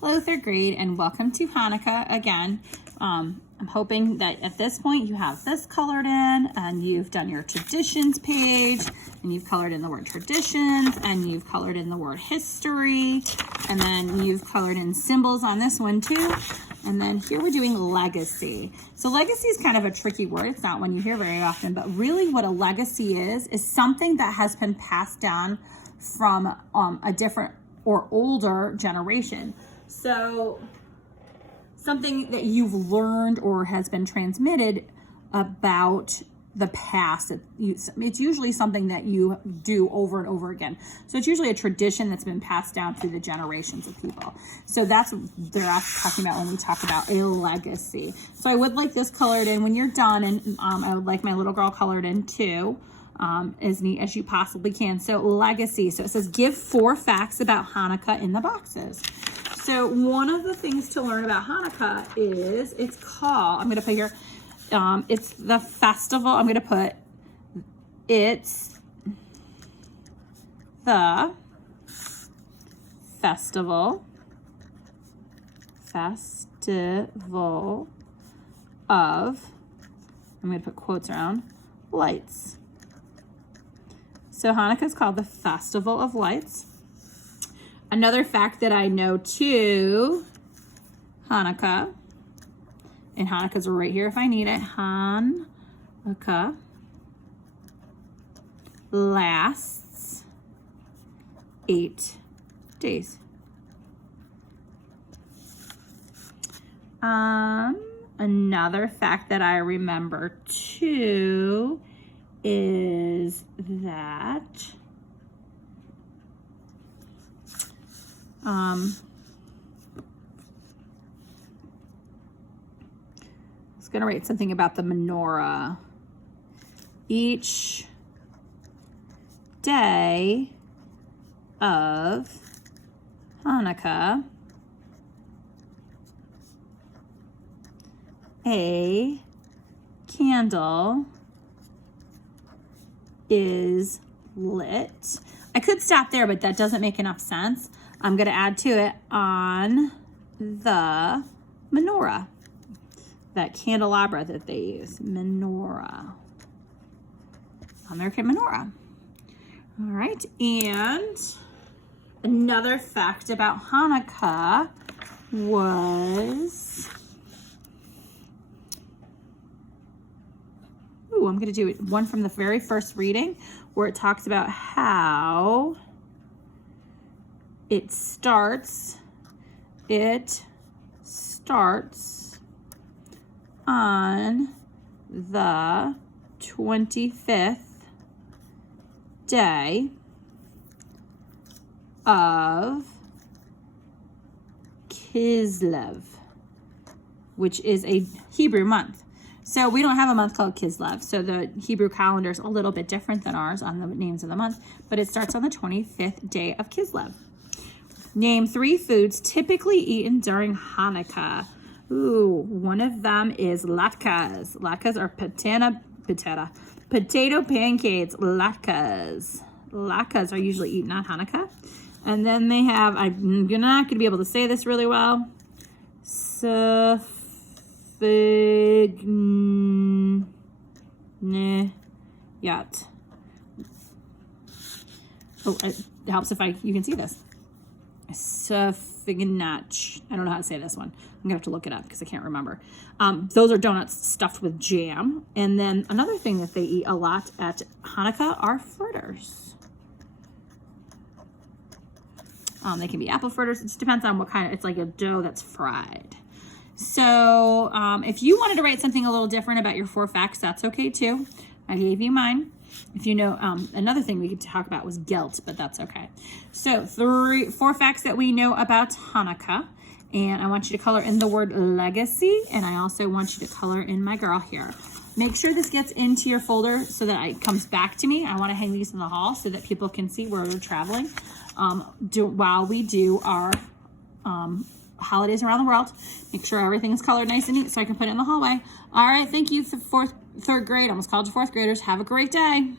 Hello, third grade, and welcome to Hanukkah again. I'm hoping that at this point you have this colored in and you've done your traditions page and you've colored in the word traditions and you've colored in the word history and then you've colored in symbols on this one too. And then here we're doing legacy. So legacy is kind of a tricky word. It's not one you hear very often, but really what a legacy is something that has been passed down from a different or older generation. So something that you've learned or has been transmitted about the past. It's usually something that you do over and over again. So it's usually a tradition that's been passed down through the generations of people. So that's what they're talking about when we talk about a legacy. So I would like this colored in when you're done, and I would like my little girl colored in too. As neat as you possibly can. So legacy. So it says give 4 facts about Hanukkah in the boxes. So one of the things to learn about Hanukkah is it's called, I'm going to put here, it's the festival. I'm going to put it's the festival of, I'm going to put quotes around, lights. So Hanukkah is called the Festival of Lights. Another fact that I know too, Hanukkah, and Hanukkah's right here if I need it. Hanukkah lasts 8 days. Another fact that I remember too is that I was going to write something about the menorah. Each day of Hanukkah, a candle is lit. I could stop there, but that doesn't make enough sense. I'm going to add to it on the menorah, that candelabra that they use, menorah, American menorah. All right, and another fact about Hanukkah was, I'm going to do one from the very first reading where it talks about how it starts on the 25th day of Kislev, which is a Hebrew month. So we don't have a month called Kislev. So the Hebrew calendar is a little bit different than ours on the names of the month, but it starts on the 25th day of Kislev. Name 3 foods typically eaten during Hanukkah. Ooh, one of them is latkes. Latkes are potato pancakes. Latkes. Latkes are usually eaten on Hanukkah. And then they have, I'm not going to be able to say this really well. Yet. Oh, it helps if you can see this. Safignach. I don't know how to say this one. I'm gonna have to look it up because I can't remember. Those are donuts stuffed with jam. And then another thing that they eat a lot at Hanukkah are fritters. They can be apple fritters. It just depends on what kind. It's like a dough that's fried. So if you wanted to write something a little different about your 4 facts, that's okay too. I gave you mine. If you know, another thing we could talk about was guilt, but that's okay. So 4 facts that we know about Hanukkah. And I want you to color in the word legacy. And I also want you to color in my girl here. Make sure this gets into your folder so that it comes back to me. I want to hang these in the hall so that people can see where we're traveling while we do our holidays around the world. Make sure everything is colored nice and neat so I can put it in the hallway. All right, thank you, 3rd grade. Almost called you 4th graders. Have a great day.